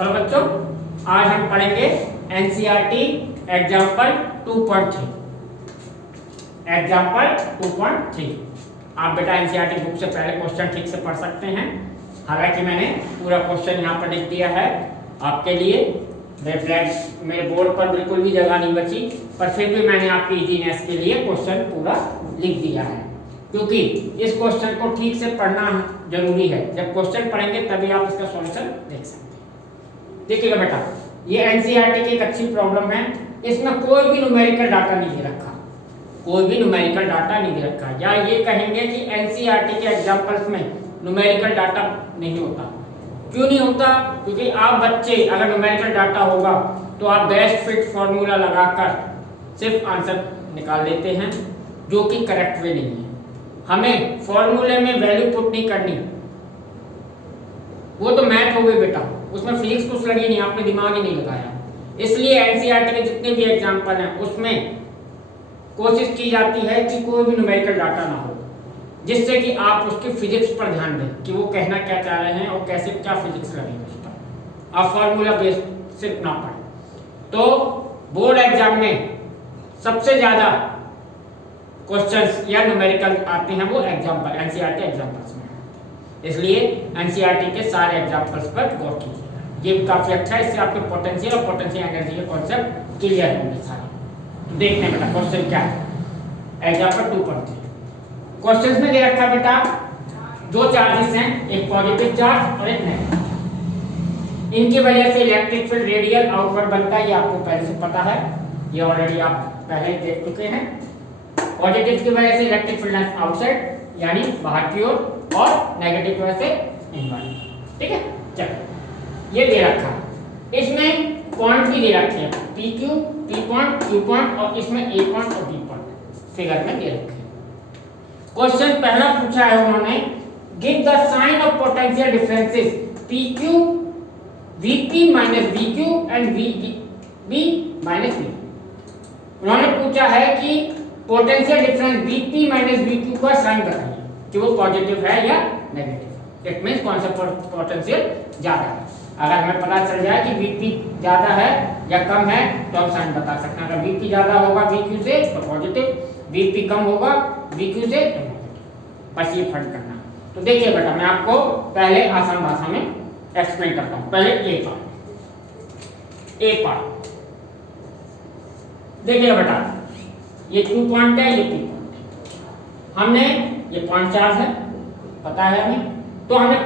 Hello बच्चों, आज हम पढ़ेंगे एनसीईआरटी एग्जाम्पल 2.3। एग्जाम्पल 2.3 आप बेटा एनसीईआरटी बुक से पहले क्वेश्चन ठीक से पढ़ सकते हैं। हालांकि मैंने पूरा क्वेश्चन यहाँ पर लिख दिया है आपके लिए। मेरे बोर्ड पर बिल्कुल भी जगह नहीं बची, पर फिर भी मैंने आपकी इजीनेस के लिए क्वेश्चन पूरा लिख दिया है, क्योंकि इस क्वेश्चन को ठीक से पढ़ना जरूरी है। जब क्वेश्चन पढ़ेंगे तभी आप इसका सॉल्यूशन देख सकते हैं। देखिएगा बेटा, ये एनसीईआरटी की एक अच्छी प्रॉब्लम है। इसमें कोई भी न्यूमेरिकल डाटा नहीं दे रखा, कोई भी न्यूमेरिकल डाटा नहीं दे रखा। या ये कहेंगे कि एनसीईआरटी के एग्जांपल्स में न्यूमेरिकल डाटा नहीं होता। क्यों नहीं होता? क्योंकि आप बच्चे अगर न्यूमेरिकल डाटा होगा तो आप बेस्ट फिट फॉर्मूला लगाकर सिर्फ आंसर निकाल लेते हैं, जो कि करेक्ट वे नहीं है। हमें फॉर्मूले में वैल्यू पुट नहीं करनी, वो तो मैथ हो गई बेटा, उसमें फिजिक्स कुछ लगी नहीं, आपने दिमाग ही नहीं लगाया। इसलिए एनसीईआरटी के जितने भी एग्जाम्पल हैं उसमें कोशिश की जाती है कि कोई भी न्यूमेरिकल डाटा ना हो, जिससे कि आप उसके फिजिक्स पर ध्यान दें कि वो कहना क्या चाह रहे हैं और कैसे क्या फिजिक्स लगेगी उस पर। आप फॉर्मूला बेस्ड सिर्फ ना पढ़ें। तो बोर्ड एग्जाम में सबसे ज्यादा क्वेश्चंस या न्यूमेरिकल आते हैं वो एग्जाम्पल एनसीईआरटी एग्जाम्पल्स में। इसलिए एनसीईआरटी के सारे एग्जाम्पल्स पर गौर कीजिए, ये काफी अच्छा है। इससे आपके पोटेंशियल और पोटेंशियल एनर्जी के कॉन्सेप्ट क्लियर होंगे सारे। तो देखते हैं बेटा क्वेश्चन क्या है। एग्जाम्पल 2.3 क्वेश्चंस में दे रखा है बेटा, दो चार्जेस हैं, एक पॉजिटिव चार्ज और एक नेगेटिव। इनकी वजह से इलेक्ट्रिक फील्ड रेडियल आउटवर्ड बनता है, ये आपको पहले से पता है, ये ऑलरेडी आप पहले देख चुके हैं। पॉजिटिव की वजह से इलेक्ट्रिक फील्ड आउटसाइड यानी बाहर की ओर, और नेगेटिव की वजह से इनवर्ड। ठीक है, चलो ये दे रखा है। इसमें पॉइंट भी दे रखे हैं, P Q, P point, Q point, और इसमें ए पॉइंट और बी पॉइंट फिगर में दे रखे हैं। क्वेश्चन पहला पूछा है उन्होंने, give the sign of potential differences P Q, VP minus V Q and V minus V. उन्होंने पूछा है कि potential difference Vp minus Vq का साइन बताइए कि वो पॉजिटिव है या नेगेटिव। इट मींस कौन सा पोटेंशियल ज्यादा है। अगर हमें पता चल जाए कि Vp ज्यादा है या कम है तो हम साइन बता सकते हैं। अगर Vp ज्यादा होगा Vq से तो पॉजिटिव, Vp कम होगा Vq से तो नेगेटिव। बस ये फर्क करना। तो देखिए बेटा, मैं आपको पहले आसान भाषा में एक्सप्लेन करता हूँ। पहले ए पार्ट देखिएगा बेटा, ये 2 पॉइंट है, ये पी पॉइंट। हमने ये पॉइंट चार्ज है, पता है हमें, तो हमने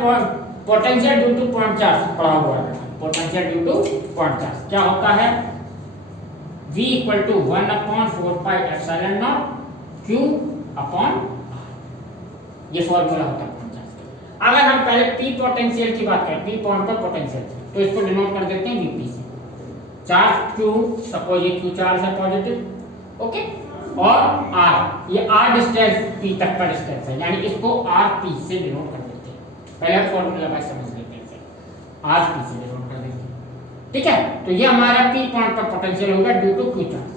potential due two point charge पढ़ा हुआ है। Potential due two point charge क्या होता है? V = 1/4 pi epsilon not Q upon R। ये फॉर्मूला होता है पॉइंट चार्ज का। अगर हम पहले P पोटेंशियल की बात करें, P पॉइंट पर पोटेंशियल, तो इसको डिनोट कर देते हैं Vp से। चार्ज Q, सपोज ये Q चार्ज है पॉजिटिव, ओके, और R, ये R डिस्टेंस P तक का डिस्टेंस है, यानी इसको RP से डिनोट कर देते हैं। पहले फॉर्मूला बाय समझ लेते हैं, RP से डिनोट कर देते हैं। ठीक है, तो ये हमारा P पॉइंट पर पोटेंशियल होगा due to Q charge.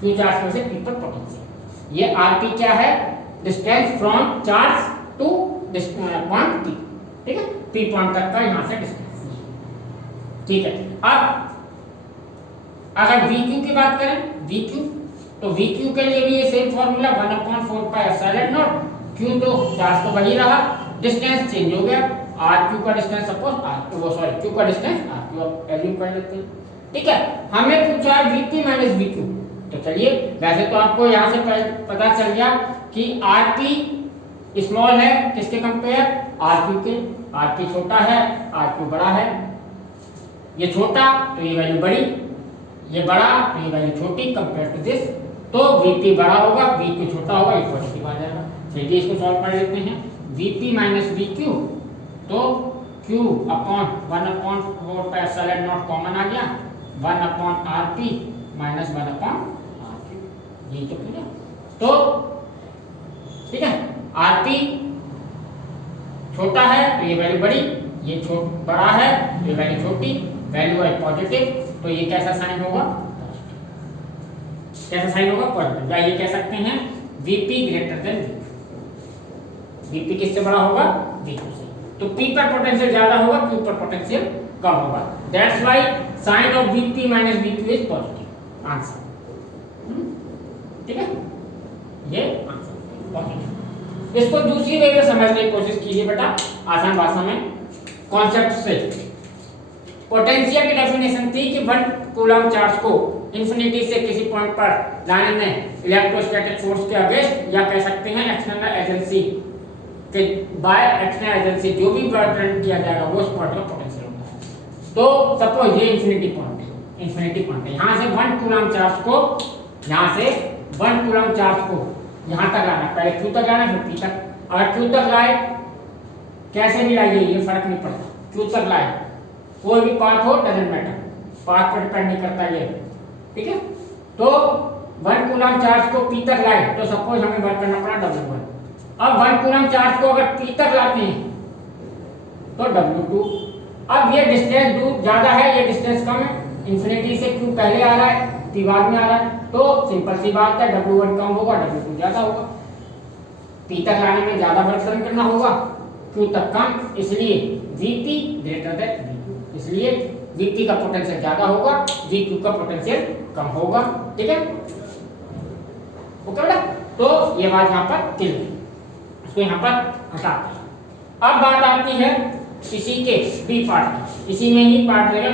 Q charge में से P पर पोटेंशियल। ये RP क्या है? Distance from charge to point P। ठीक है, P पॉइंट तक का यहां से डिस्टेंस। ठीक है, अब अगर VQ की बात करें, VQ, तो VQ के लिए भी ये same formula 1/4 pi epsilon not. Q तो चार्ज तो वही रहा, डिस्टेंस चेंज हो गया। RQ का डिस्टेंस सपोज Q का डिस्टेंस RQ आप वैल्यू कर लेते हैं। ठीक है, हमें पूछा है Vp माइनस VQ, तो चलिए वैसे तो आपको यहाँ से पता चल गया कि RP स्मॉल है किसके कंपेयर? RQ के। RP छोटा है, RQ बड़ा है। ये छोटा तो ये वैल्यू बड़ी, ये बड़ा तो ये वैल्यू छोटी कंपेयर टू दिस। तो Vp बड़ा होगा, Vq छोटा होगा, ये पॉजिटिव आ जाएगा। चलिए इसको सॉल्व कर लेते हैं। Vp माइनस Vq, तो Q upon 1/4 pi epsilon naught common आ गया, 1/RP माइनस 1/RQ। यही तो पूरा। तो ठीक है, RP छोटा है तो ये वैल्यू बड़ी, ये बड़ा है तो ये वैल्यू छोटी, वैल्यू है पॉजिटिव, तो ये कैसा साइन होगा? कैसा साइन होगा? पॉजिटिव। या ये कह सकते हैं Vp greater than Vq। Vp किससे बड़ा होगा? Vq से। तो P पर पोटेंशियल ज्यादा होगा, Q पर पोटेंशियल कम होगा। That's why sign of Vp minus Vq is positive answer. ठीक है, ये आंसर पॉजिटिव। इसको दूसरी वे में समझने की कोशिश कीजिए बेटा, आसान भाषा में कॉन्सेप्ट से। पोटेंशियल की डेफिनेशन थी कि 1 कूलम चार्ज को इंफिनिटी से किसी पॉइंट पर लाने में इलेक्ट्रोस्टैटिक फोर्स के अगेंस्ट, या कह सकते हैं एक्सटर्नल एजेंसी के बाय एक्सटर्नल एजेंसी जो भी वर्क किया जाएगा वो उस पॉइंट का पोटेंशियल होता है। तो सपोज ये इंफिनिटी पॉइंट है, इंफिनिटी पॉइंट है, यहाँ से 1 कूलम चार्ज को, यहाँ से 1 कूलम चार्ज को यहाँ तक लाना, पहले Q तक लाना फिर P तक। अगर Q तक लाए, कैसे भी लाइए ये फर्क नहीं पड़ता, Q तक लाए, कोई भी पाथ हो डजंट मैटर, पाथ पर डिपेंड नहीं करता ये। ठीक है, तो 1 कूलम चार्ज को P तक लाए तो सपोज हमें वर्क करना पड़ा W1। अब 1 कूलम चार्ज को अगर P तक लाते हैं तो W2। अब ये डिस्टेंस दूर ज्यादा है, ये डिस्टेंस कम है, इंफिनिटी से Q पहले आ रहा है P बाद में आ रहा है, तो सिंपल सी बात है W1 कम होगा W2 ज्यादा होगा। P तक लाने में ज्यादा वर्क डन करना होगा, Q तक कम, इसलिए Vp ग्रेटर देन Vq, इसलिए Vp का पोटेंशियल ज्यादा होगा, Vq का पोटेंशियल कम होगा। ठीक है, ओके बेटा, तो ये बात यहाँ पर क्लियर है, इसको यहाँ पर हटाते हैं। अब बात आती है इसी के बी पार्ट की, इसी में ही पार्ट रहेगा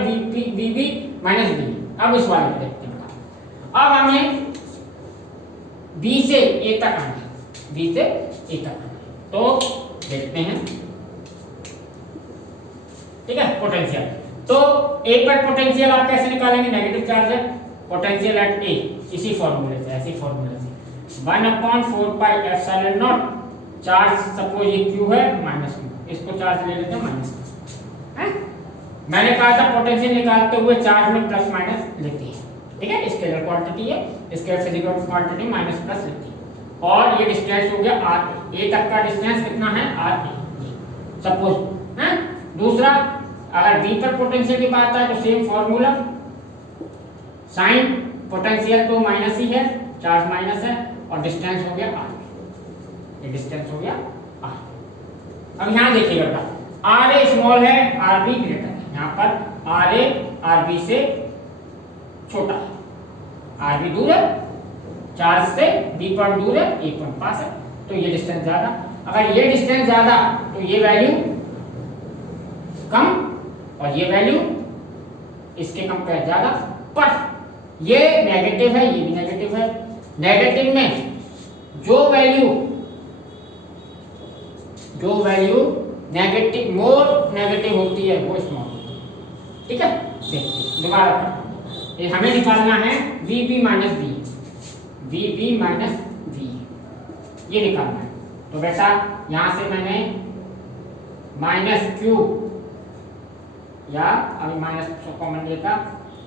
Vb माइनस B। अब इस वाले में देखते हैं, अब हमें B से A तक आना है, B से A तक आना है, तो देखते हैं। ठीक है, पोटेंशियल, तो A पर पोटेंशियल आप कैसे निकालेंगे, नेगेटिव चार्ज है, पोटेंशियल एट A इसी फॉर्मूले से, ऐसी फॉर्मूले से 1/4 pi epsilon not, charge suppose ये Q है -Q, इसको चार्ज ले लेते हैं माइनस है। मैंने कहा था पोटेंशियल निकालते हुए चार्ज में प्लस माइनस लेती है। ठीक है, स्केलर क्वांटिटी है, scalar physical quantity minus plus लेती है। और ये डिस्टेंस हो गया R, A तक का डिस्टेंस कितना है RA सपोज है। दूसरा, अगर B पर पोटेंशियल की बात है तो सेम फॉर्मूला, साइन पोटेंशियल तो माइनस ही है, चार्ज माइनस है, और डिस्टेंस हो गया R, ये डिस्टेंस हो गया R। अब यहाँ देखिएगा बेटा, RA स्मॉल है, RB ग्रेटर है, यहाँ पर RA RB से छोटा है, RB दूर है, चार्ज से B पॉइंट दूर है, A पॉइंट पास है, तो ये डिस्टेंस ज्यादा। अगर ये डिस्टेंस ज्यादा तो ये वैल्यू कम, और ये वैल्यू इसके कंपेयर ज्यादा, पर ये नेगेटिव है, ये भी नेगेटिव है। नेगेटिव में जो वैल्यू नेगेटिव मोर नेगेटिव होती है वो स्मॉल होती है। ठीक है, देखिए दोबारा ये हमें निकालना है Vb minus B, Vb minus V, ये निकालना है। तो बेटा यहाँ से मैंने -Q, या अभी माइनस कॉमन लेता,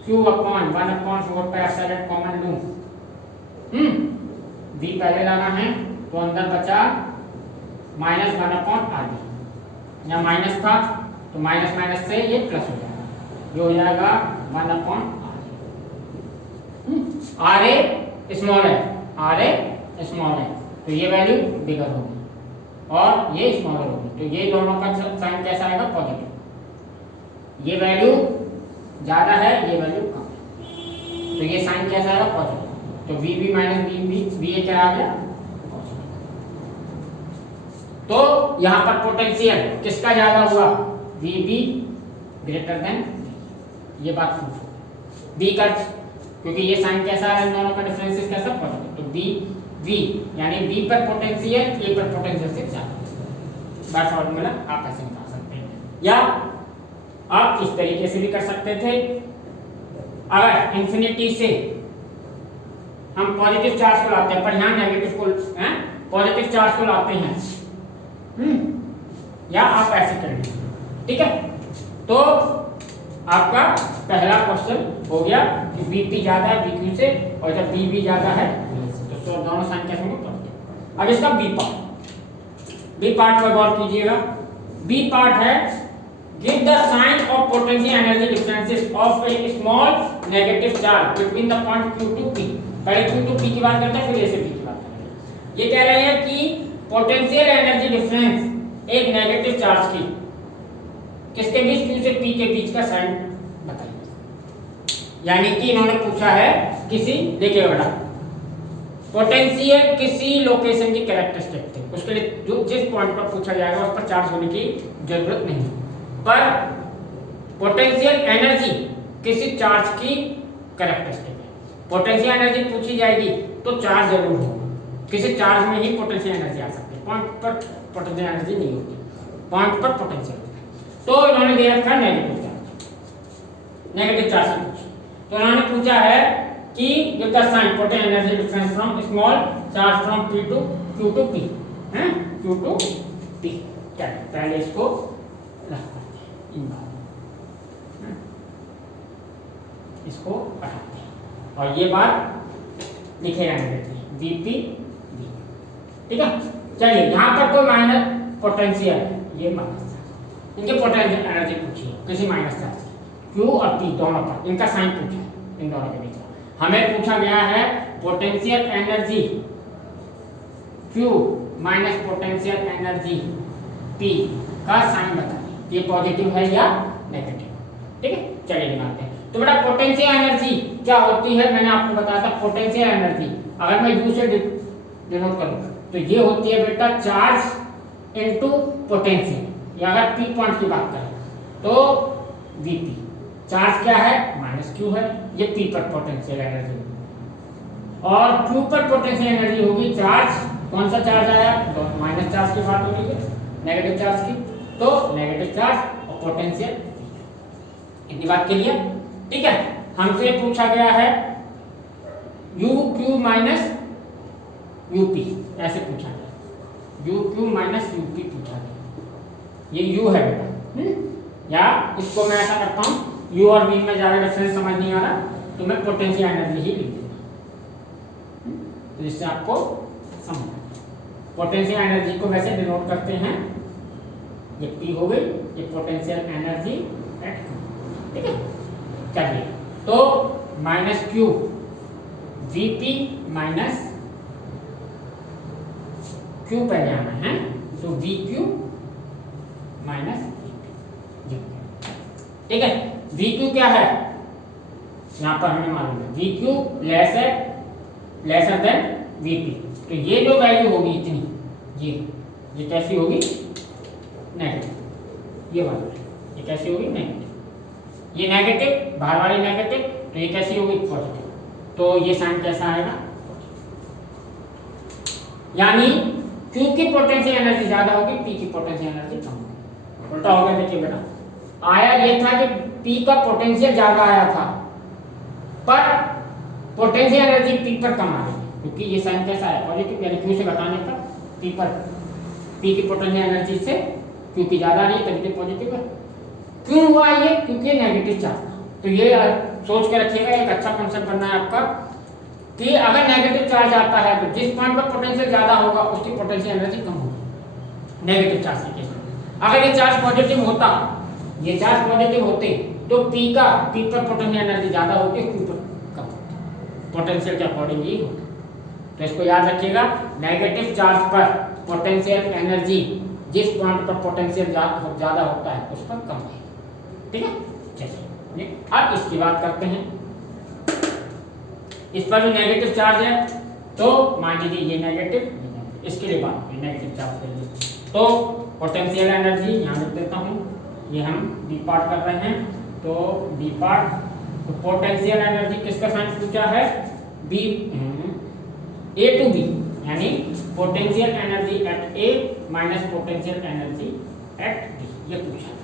Q/1/4 पाई एप्सिलॉन कॉमन लूं, V पहले लाना है, तो अंदर बचा -1/RB, यहाँ माइनस था तो माइनस माइनस से ये प्लस हो जाएगा, ये हो जाएगा 1/RA। RA स्मॉल है, RA स्मॉल है, तो ये वैल्यू बिगर होगी और ये स्मॉलर होगी, तो ये दोनों का साइन कैसा आएगा, पॉजिटिव। ये वैल्यू ज्यादा है, ये वैल्यू कम है, तो ये साइन कैसा आएगा, पॉजिटिव। तो Vb माइनस B क्या आ गया, तो यहां पर पोटेंशियल किसका ज्यादा हुआ, Vb ग्रेटर देन, ये बात प्रूफ हो B का, क्योंकि ये साइन कैसा है, दोनों का डिफरेंस कैसा, पॉजिटिव, तो V यानी B पर पोटेंशियल A पर पोटेंशियल से ज्यादा। बात फॉर्मूला आप ऐसे निकाल सकते हैं, या आप इस तरीके से भी कर सकते थे। अगर इंफिनिटी से हम पॉजिटिव चार्ज को लाते हैं, पर यहाँ नेगेटिव को पॉजिटिव चार्ज को लाते हैं, या आप ऐसे कर लीजिए। ठीक है, तो आपका पहला क्वेश्चन हो गया कि Vp ज्यादा है Vq से, और जब Vb ज्यादा है तो दोनों साइन कैसे होंगे, पॉजिटिव। अब इसका बी पार्ट पर गौर कीजिएगा। बी पार्ट है, give the sign of potential energy differences of a small negative charge between the point Q to P। पहले Q to P की बात करते हैं, फिर A से P की बात करेंगे। ये कह रहे हैं कि पोटेंशियल एनर्जी डिफरेंस एक नेगेटिव चार्ज की किसके बीच, Q से P के बीच का साइन बताइए। यानी कि इन्होंने पूछा है किसी, देखिए बेटा, पोटेंशियल किसी लोकेशन की कैरेक्टरिस्टिक थी, उसके लिए जो जिस पॉइंट पर पूछा जाएगा उस पर चार्ज होने की जरूरत नहीं, पर पोटेंशियल एनर्जी किसी चार्ज की कैरेक्टरिस्टिक है। पोटेंशियल एनर्जी पूछी जाएगी तो चार्ज जरूर होगा, किसी चार्ज में ही पोटेंशियल एनर्जी आ सकती है, पॉइंट पर पोटेंशियल एनर्जी नहीं होती, पॉइंट पर पोटेंशियल। तो इन्होंने दे रखा नेगेटिव चार्ज, नेगेटिव चार्ज से पूछा, तो इन्होंने पूछा है कि give the sign potential energy difference from small charge from P to Q to P, हैं Q टू P। क्या पहले इसको रखते हैं इन बात, इसको पढ़ाते हैं और ये बात लिखे रहने देते हैं VP V, ठीक है। चलिए यहाँ पर कोई माइनस पोटेंशियल है, ये माइनस चार्ज, इनके पोटेंशियल एनर्जी पूछी है किसी माइनस चार्ज Q और P दोनों पर, इनका साइन पूछा है इन दोनों के बीच। हमें पूछा गया है potential energy Q minus potential energy P का साइन बताइए, ये पॉजिटिव है या नेगेटिव, ठीक है। चलिए निकालते हैं। तो बेटा पोटेंशियल एनर्जी क्या होती है, मैंने आपको बताया था पोटेंशियल एनर्जी अगर मैं U से डिनोट करूं तो ये होती है बेटा चार्ज इनटू पोटेंशियल, या अगर P पॉइंट की बात करें तो Vp, चार्ज क्या है माइनस Q है, ये P पर पोटेंशियल एनर्जी, और Q पर पोटेंशियल एनर्जी होगी चार्ज, कौन सा चार्ज आया, माइनस चार्ज की बात हो रही है, नेगेटिव चार्ज की, तो नेगेटिव चार्ज और पोटेंशियल, इतनी बात के लिए, ठीक है। हमसे पूछा गया है UQ माइनस UP, ऐसे पूछा गया, UQ माइनस UP पूछा गया, ये U है बेटा, या इसको मैं ऐसा करता हूँ, U और V में ज्यादा डिफरेंस समझ नहीं आ रहा तो मैं पोटेंशियल एनर्जी ही लिख दूंगा, तो इससे आपको समझ। पोटेंशियल एनर्जी को वैसे डिनोट करते हैं, ये P हो गई, ये पोटेंशियल एनर्जी एट Q, ठीक है। चलिए तो minus Q VP minus Q पहले आना है, तो VQ माइनस VP, ठीक है। VQ क्या है, यहां पर हमें मालूम है VQ लेसर देन VP, तो ये जो वैल्यू होगी इतनी, ये कैसी होगी नेगेटिव, ये वाली ये कैसी होगी नेगेटिव, ये नेगेटिव बाहर वाली नेगेटिव, तो ये कैसी होगी पॉजिटिव, तो ये साइन कैसा आएगा, यानी Q की पोटेंशियल एनर्जी ज्यादा होगी, P की पोटेंशियल एनर्जी कम होगी। उल्टा हो गया, देखिए बेटा, आया ये था कि P का पोटेंशियल ज्यादा आया था पर पोटेंशियल एनर्जी P पर कम आ रही है, क्योंकि ये साइन कैसा है पॉजिटिव, यानी Q से घटाने पर P पर, P की पोटेंशियल एनर्जी से Q की ज्यादा आ रही है तभी तो पॉजिटिव है। क्यों हुआ ये, क्योंकि नेगेटिव चार्ज, तो ये सोच के रखिएगा, एक अच्छा कॉन्सेप्ट बनना है आपका कि अगर नेगेटिव चार्ज आता है तो जिस पॉइंट पर पोटेंशियल ज्यादा होगा उसकी पोटेंशियल एनर्जी कम होगी नेगेटिव चार्ज के केस में। अगर ये चार्ज पॉजिटिव होता, ये चार्ज पॉजिटिव होते तो P पर पोटेंशियल एनर्जी ज्यादा होती है, Q पर कम होती, पोटेंशियल के अकॉर्डिंग ही होती। तो इसको याद रखिएगा, नेगेटिव चार्ज पर पोटेंशियल एनर्जी जिस पॉइंट पर पोटेंशियल ज्यादा होता है उस पर कम है, ठीक है। चलिए अब इसकी बात करते हैं, इस पर जो नेगेटिव चार्ज है तो मान लीजिए ये नेगेटिव, इसके लिए बात नेगेटिव चार्ज के लिए, तो पोटेंशियल एनर्जी यहाँ लिख देता हूँ, ये हम डी पार्ट कर रहे हैं, तो डी पार्ट, तो पोटेंशियल एनर्जी किसका साइन पूछा है, बी A टू B, यानी potential energy eight A minus potential energy eight B, ये पूछा,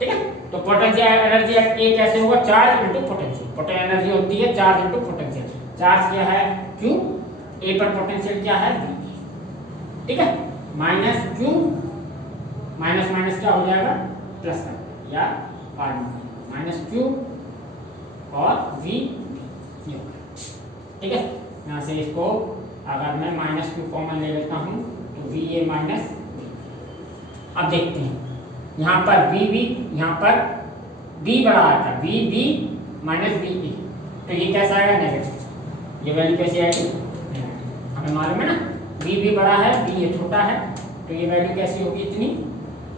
ठीक है। तो पोटेंशियल एनर्जी एट A कैसे होगा, charge into potential, potential energy होती है चार्ज इनटू पोटेंशियल, चार्ज क्या है Q, A पर पोटेंशियल क्या है V, ठीक है। माइनस Q माइनस माइनस क्या हो जाएगा प्लस का, या माइनस Q और V, ठीक है। यहाँ से इसको अगर मैं माइनस Q कॉमन ले लेता हूँ तो VA माइनस, अब देखते हैं यहाँ पर VB, यहाँ पर B बड़ा आया था, VB माइनस VA, तो ये कैसा आएगा नेगेटिव, ये वैल्यू कैसी आएगी, हमें मालूम है ना VB बड़ा है, B ये छोटा है, तो ये वैल्यू कैसी होगी इतनी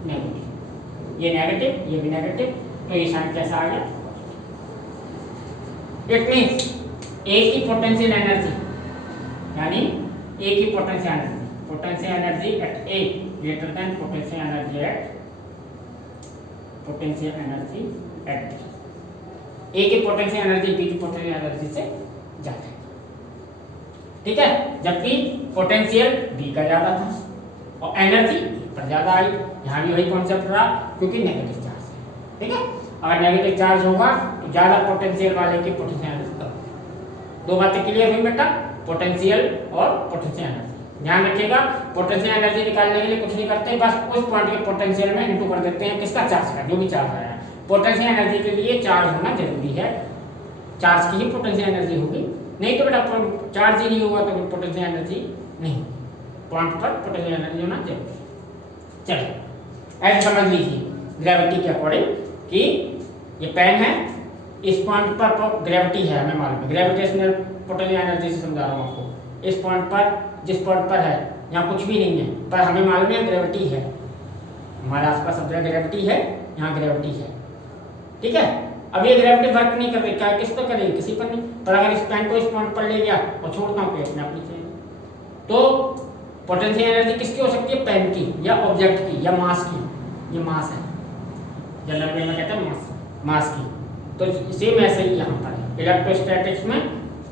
नेगेटिव, ये नेगेटिव, ये भी नेगेटिव, तो ये साइन कैसा आ गया? इट मीन्स ए की पोटेंशियल एनर्जी, यानी ए की potential energy at A greater than potential energy at A की पोटेंशियल एनर्जी बी की पोटेंशियल एनर्जी से ज्यादा है, ठीक है, जबकि पोटेंशियल बी का ज्यादा था और एनर्जी पर ज्यादा आई। यहाँ भी वही कॉन्सेप्ट रहा क्योंकि नेगेटिव चार्ज है, ठीक है। अगर नेगेटिव चार्ज होगा तो ज्यादा पोटेंशियल वाले की पोटेंशियल एनर्जी कम। दो बातें क्लियर हुई बेटा, पोटेंशियल और पोटेंशियल एनर्जी। ध्यान रखिएगा, पोटेंशियल एनर्जी निकालने के लिए कुछ नहीं करते, बस उस पॉइंट के पोटेंशियल में इंटू कर देते हैं किसका? चार्ज का, जो भी चार्ज आया है। पोटेंशियल एनर्जी के लिए चार्ज होना जरूरी है, चार्ज की ही पोटेंशियल एनर्जी होगी, नहीं तो बेटा चार्ज ही नहीं होगा तो पोटेंशियल एनर्जी नहीं, पॉइंट पर पोटेंशियल एनर्जी होना जरूरी है। चलिए ऐसे समझ लीजिए ग्रेविटी के अकॉर्डिंग कि ये पेन है, इस पॉइंट पर ग्रेविटी है, हमें मालूम है, ग्रेविटेशनल पोटेंशियल एनर्जी से समझा रहा हूँ आपको। इस पॉइंट पर, जिस पॉइंट पर है, यहाँ कुछ भी नहीं है, पर हमें मालूम है ग्रेविटी है, हमारे आसपास सब जगह ग्रेविटी है, यहाँ ग्रेविटी है, ठीक है। अब ये ग्रेविटी वर्क नहीं कर रही, क्या किस पर करेगी? किसी पर नहीं। पर अगर इस पेन को इस पॉइंट पर ले गया और छोड़ता हूँ तो अपने आप नीचे, तो पोटेंशियल एनर्जी किसकी हो सकती है? पेन की या ऑब्जेक्ट की या मास की। ये मास है, जनरल वे में कहते हैं मास की। तो सेम ऐसे ही यहाँ पर इलेक्ट्रोस्टैटिक्स में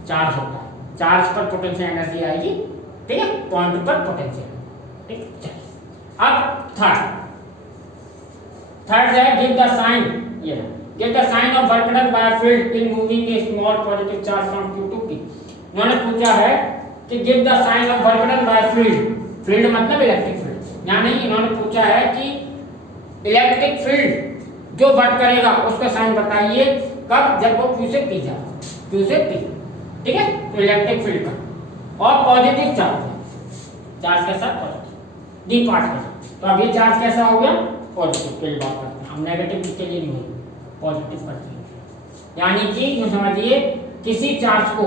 चार्ज होता है, चार्ज पर पोटेंशियल एनर्जी आएगी, ठीक है, पॉइंट पर पोटेंशियल, ठीक है। अब थर्ड है गिव द साइन, ये give the sign of work done by field in moving a small positive charge from Q to P। उन्होंने पूछा है कि give the sign of work done by field, field मतलब electric field, यानी इन्होंने पूछा है कि इलेक्ट्रिक फील्ड जो वर्क करेगा उसका साइन बताइए, कब? जब वो Q से P जाए, Q से P, ठीक है, तो इलेक्ट्रिक फील्ड का। और पॉजिटिव चार्ज के साथ पॉजिटिव डी पार्ट का, तो अब ये चार्ज कैसा हो गया? पॉजिटिव के लिए बात करते हैं हम, नेगेटिव के लिए नहीं होगी, पॉजिटिव करते हैं। यानी कि यूं समझिए किसी चार्ज को,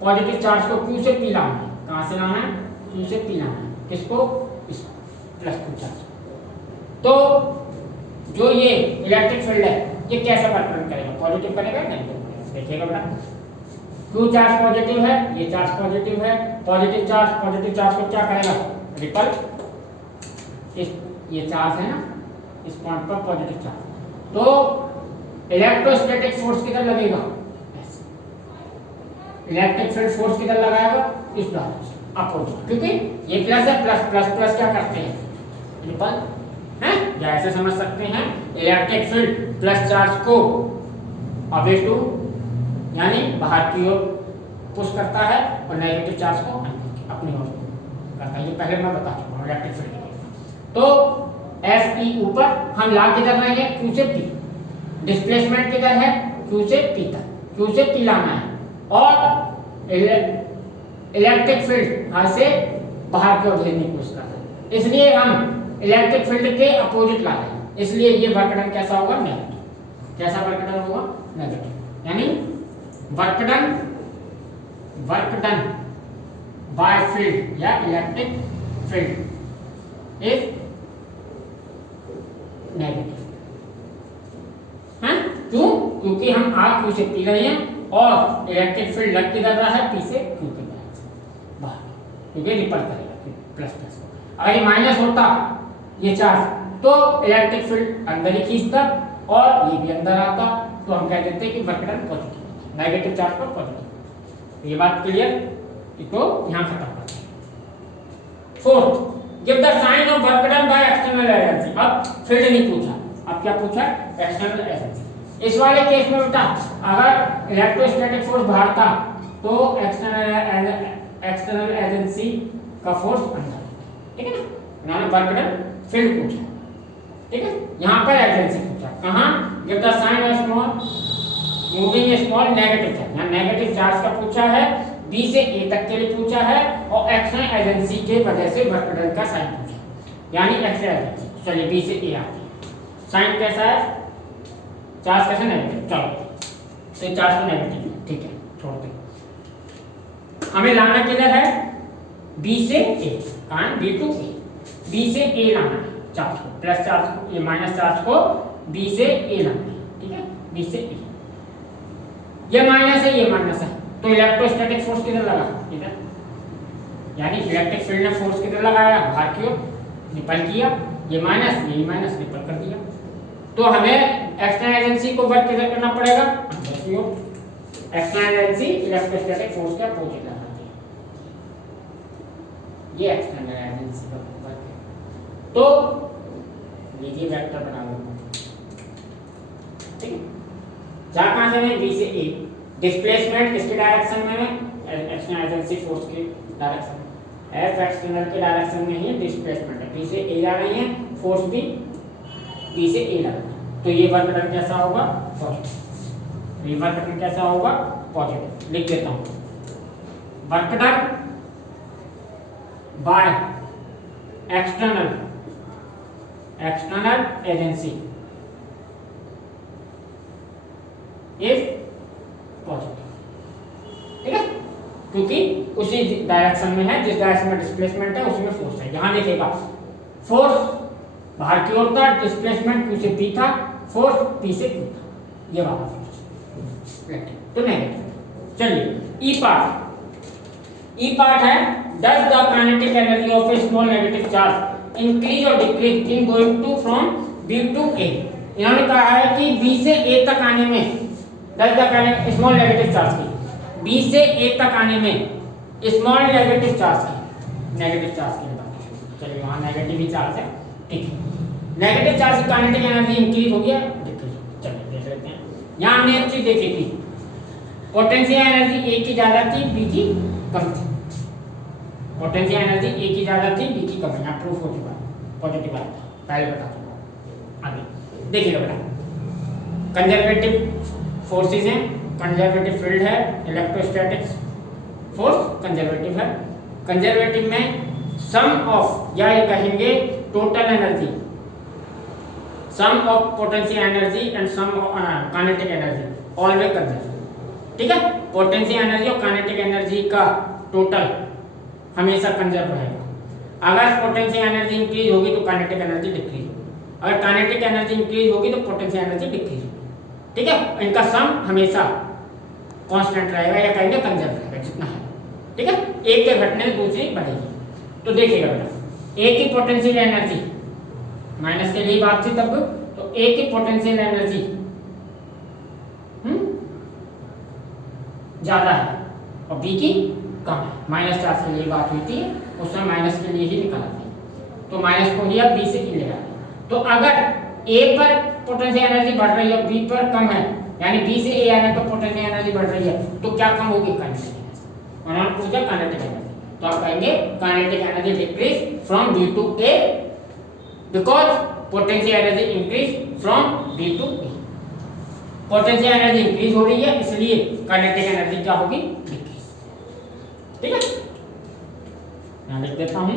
पॉजिटिव चार्ज को Q से P लाना है, कहां से लाना है? Q से P लाना है, किसको? इस प्लस Q चार्ज। तो जो ये इलेक्ट्रिक फील्ड है ये कैसा वर्क करेगा? पॉजिटिव करेगा, नेगेटिव करेगा? देखिएगा बेटा, Q चार्ज पॉजिटिव है, ये चार्ज पॉजिटिव है, पॉजिटिव चार्ज को क्या करेगा? रिपल, इस ये चार्ज है ना, इस पॉइंट पर पॉजिटिव चार्ज, तो इलेक्ट्रोस्टैटिक फोर्स किधर लगेगा? इलेक्ट्रिक फील्ड फोर्स किधर लगाएगा? इस डायरेक्शन अपोजिट, क्योंकि ये प्लस है, प्लस प्लस प्लस क्या करते हैं? रिपल है, या ऐसे समझ सकते हैं इलेक्ट्रिक फील्ड प्लस चार्ज को अवे टू यानी बाहर की ओर पुश करता है और नेगेटिव चार्ज को अपनी ओर करता है। ये पहले मैं बता चुका हूँ इलेक्ट्रिक फील्ड के। तो एफ ई ऊपर, हम ला किधर रहे हैं? Q से P, डिस्प्लेसमेंट किधर है? Q से P तक, Q से P लाना है, और इलेक्ट्रिक फील्ड यहाँ से बाहर की ओर भेजने की कोशिश कर रहे हैं, इसलिए हम इलेक्ट्रिक फील्ड के अपोजिट ला रहे हैं, इसलिए ये वर्क डन कैसा होगा? नेगेटिव। कैसा वर्क डन होगा? नेगेटिव। यानी वर्क डन बाय फील्ड या इलेक्ट्रिक फील्ड इज नेगेटिव। क्यों? क्योंकि हम आर Q से P रहे हैं और इलेक्ट्रिक फील्ड लग किधर रहा है? P से Q के बाहर, क्योंकि रिपल करेगा प्लस प्लस। अगर ये माइनस होता ये चार्ज, तो इलेक्ट्रिक फील्ड अंदर ही खींचता और ये भी अंदर आता, तो हम कह देते हैं कि work done positive, negative charge पर पॉजिटिव। ये बात क्लियर? तो यहाँ खत्म करते हैं। Fourth, give the sign of work done by external agency. अब फील्ड नहीं पूछा, अब क्या पूछा? External agency. इस वाले केस में बेटा अगर इलेक्ट्रोस्टैटिक फोर्स बाहर था तो एक्सटर्नल एजेंसी का फोर्स अंदर, ठीक है ना। उन्होंने वर्क डन फील्ड पूछा, ठीक है, यहाँ पर एजेंसी पूछा। कहाँ? Give the sign of small moving small negative charge, यहाँ नेगेटिव चार्ज का पूछा है, बी से ए तक के लिए पूछा है, और एक्सटर्नल एजेंसी के वजह से वर्क डन का साइन पूछा, यानी एक्सटर्नल एजेंसी। चलिए बी से ए आते हैं। साइन कैसा है? चार्ज कैसा? नेगेटिव। चलो तो चार्ज तो नेगेटिव है, ठीक है, छोड़ दे। हमें लाना किधर है? बी से ए, कहाँ? बी टू ए, बी से ए लाना है, चार्ज को, प्लस चार्ज को, ये माइनस चार्ज को बी से ए लाना है, ठीक है, बी से ए। ये माइनस है, ये माइनस है, तो इलेक्ट्रोस्टैटिक फोर्स किधर लगा, इधर, यानी इलेक्ट्रिक फील्ड ने फोर्स किधर लगाया, बाहर की ओर, रिपल किया, ये माइनस, ये माइनस, रिपल कर दिया। तो हमें एक्सटर्नल एजेंसी को वर्क किधर करना पड़ेगा, अंदर की ओर। एक्सटर्नल एजेंसी इलेक्ट्रोस्टैटिक फोर्स के अपोजिट लगाती है, ये एक्सटर्नल एजेंसी का वर्क है। तो लीजिए वेक्टर बना लो, ठीक है, जहां कहां से है, बी से ए, डिस्प्लेसमेंट किसके डायरेक्शन में है, एक्सटर्नल एजेंसी फोर्स के डायरेक्शन में, एफ एक्सटर्नल के डायरेक्शन में ही डिस्प्लेसमेंट है, बी से ए जा रही है, फोर्स भी बी से ए लग रहा है, तो ये वर्क डन कैसा होगा, पॉजिटिव। ये वर्क डन कैसा होगा, पॉजिटिव। लिख देता हूं, work done by external agency is positive, ठीक है, क्योंकि उसी डायरेक्शन में है, जिस डायरेक्शन में डिस्प्लेसमेंट है उसमें फोर्स है। यहां देखिएगा, फोर्स बाहर की ओर था, डिस्प्लेसमेंट Q से P था, फोर्स P से Q था, ये वाला फोर्स, तो नेगेटिव। चलिए ई पार्ट है, does the kinetic energy of a small negative charge increase और decrease in going to from B to A। इन्होंने कहा है कि B से A तक आने में, does the small negative charge की, B से A तक आने में स्मॉल नेगेटिव चार्ज की बात। चलिए वहां नेगेटिव ही चार्ज है, ठीक है, नेगेटिव चार्ज की काइनेटिक एनर्जी इंक्रीज हो गया, डिक्रीज। चलिए देख लेते हैं, यहां हमने एक चीज देखी थी, पोटेंशियल एनर्जी ए की ज्यादा थी, बी की कम थी। पोटेंशियल एनर्जी ए की ज्यादा थी, बी की कम है, यहां प्रूफ हो चुका है, पॉजिटिव बात पहले बता दूंगा। आगे देखिएगा बेटा, कंजर्वेटिव फोर्सेस हैं, कंजर्वेटिव फील्ड है, इलेक्ट्रोस्टैटिक फोर्स कंजर्वेटिव है। कंजर्वेटिव में सम ऑफ, या ये कहेंगे total energy, sum of potential energy and sum of kinetic energy always conserve, ठीक है, पोटेंशियल एनर्जी और काइनेटिक एनर्जी का टोटल हमेशा कंजर्व रहेगा। अगर पोटेंशियल एनर्जी इंक्रीज होगी तो काइनेटिक एनर्जी डिक्रीज होगी, अगर काइनेटिक एनर्जी इंक्रीज होगी तो पोटेंशियल एनर्जी डिक्रीज होगी, ठीक है, इनका सम हमेशा कांस्टेंट रहेगा, या कहेंगे कंजर्व रहेगा जितना है, ठीक है, एक के घटने से दूसरी बढ़ेगी। तो देखिएगा बेटा, ए की पोटेंशियल एनर्जी, माइनस के लिए बात थी तब, तो ए की पोटेंशियल एनर्जी ज्यादा है और बी की कम है। माइनस चार्ज के लिए बात हुई थी, उसमें माइनस के लिए ही निकाला था, तो माइनस को लिया, बी से ई ले आया। तो अगर ए पर पोटेंशियल एनर्जी बढ़ रही है, बी पर कम है, यानी बी से ए आने पर पोटेंशियल एनर्जी बढ़ रही है, तो क्या कम होगी, काइनेटिक एनर्जी। उन्होंने पूछा काइनेटिक एनर्जी, तो आप कहेंगे kinetic energy decrease from B to A because potential energy increase from B to A. Potential energy increase हो रही है, इसलिए काइनेटिक एनर्जी क्या होगी, डिक्रीज, ठीक है। मैं लिख देता हूं,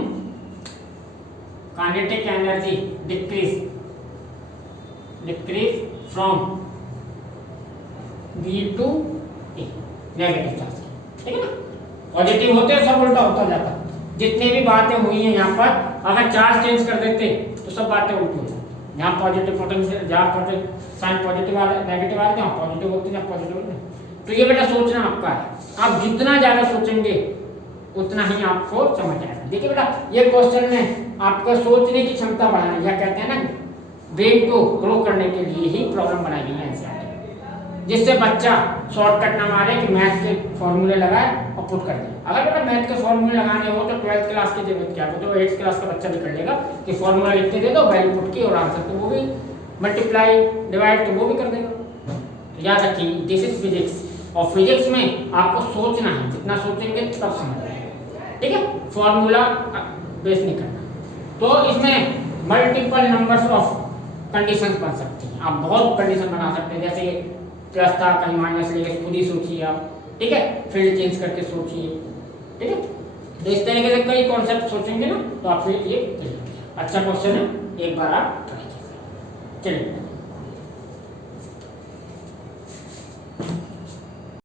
kinetic energy decrease from B to A, negative charge, ठीक है ना। पॉजिटिव होते सब उल्टा होता जाता, जितने भी बातें हुई हैं यहाँ पर, अगर चार्ज चेंज कर देते तो सब बातें उल्टी हो जाती। यहाँ पॉजिटिव पोटेंशियल, जहाँ साइन पॉजिटिव आ रहा है, नेगेटिव आ रहा है, यहाँ पॉजिटिव होती है, पॉजिटिव होती है। तो ये बेटा सोचना आपका है, आप जितना ज्यादा सोचेंगे उतना ही आपको समझ आएगा। देखिए बेटा, ये क्वेश्चन में आपका सोचने की क्षमता बढ़ाने, या कहते हैं ना ब्रेन को ग्रो करने के लिए ही प्रॉब्लम बनाई गई है एनसीईआरटी, जिससे बच्चा शॉर्टकट ना मारे कि मैथ के फॉर्मूले लगाए और पुट कर दे। अगर बेटा मैथ के फॉर्मूले लगाने हो तो 12th क्लास की जरूरत क्या है, तो 8th क्लास का बच्चा भी कर लेगा कि फॉर्मूला लिख के दे दो, वैल्यू पुट की, और आंसर तो वो भी मल्टीप्लाई डिवाइड तो वो भी कर देगा। याद रखिए, दिस इज फिजिक्स, और फिजिक्स में आपको सोचना है, जितना सोचेंगे तब समझ आएगा, ठीक है, फॉर्मूला बेस नहीं करना। तो इसमें मल्टीपल नंबर्स ऑफ कंडीशंस बन सकती हैं, आप बहुत कंडीशन बना सकते हैं, जैसे प्लस था कहीं माइनस लेके खुद ही सोचिए आप, ठीक है, फील्ड चेंज करके सोचिए, ठीक है। तो इस तरीके से कई कॉन्सेप्ट सोचेंगे ना, तो आपसे ये अच्छा क्वेश्चन है, एक बार आप ट्राई कीजिए। चलिए।